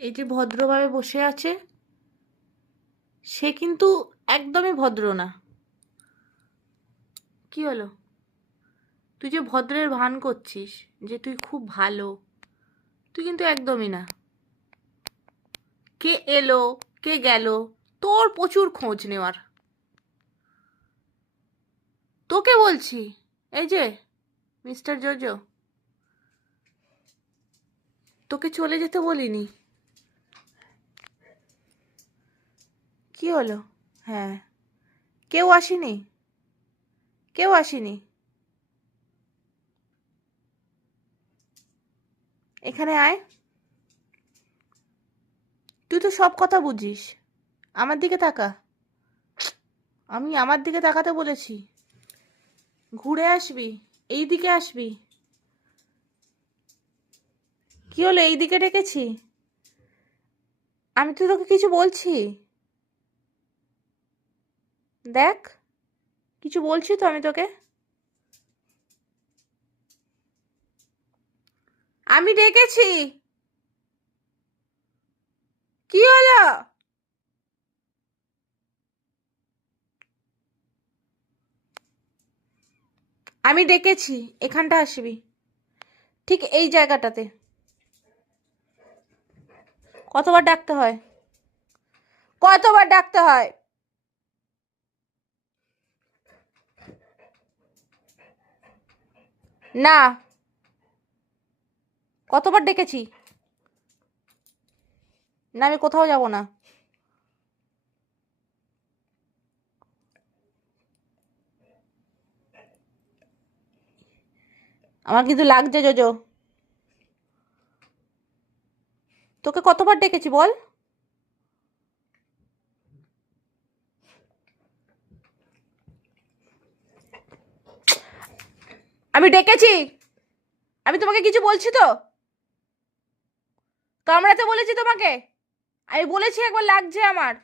এই যে ভদ্রভাবে বসে আছে সে কিন্তু একদমই ভদ্র না। কি হলো? তুই যে ভদ্রের ভান করছিস যে তুই খুব ভালো, তুই কিন্তু একদমই না। কে এলো কে গেল তোর প্রচুর খোঁজ নেওয়ার। তোকে বলছি, এই যে মিস্টার জোজো, তোকে চলে যেতে বলিনি। কি হলো? হ্যাঁ, কেউ আসেনি, কেউ আসেনি। এখানে আয়। তুই তো সব কথা বুঝিস। আমার দিকে তাকা। আমি আমার দিকে তাকাতে বলেছি। ঘুরে আসবি, এই দিকে আসবি। কি হলো? এই দিকে ডেকেছি। আমি তো তোকে কিছু বলছি। দেখ, কিছু বলছি তো আমি তোকে। আমি ডেকেছি। কি হলো? আমি ডেকেছি, এখানটা আসবি, ঠিক এই জায়গাটাতে। কতবার ডাকতে হয়? কতবার ডাকতে হয়? না, কতবার ডেকেছি? না, আমি কোথাও যাব না। আমার কিন্তু লাগছে জোজো। তোকে কতবার ডেকেছি বল? আমি ডেকেছি। আমি তোমাকে কিছু বলছি তো? কামড়াতে বলেছি তোমাকে? আমি বলেছি একবার লাগছে আমার।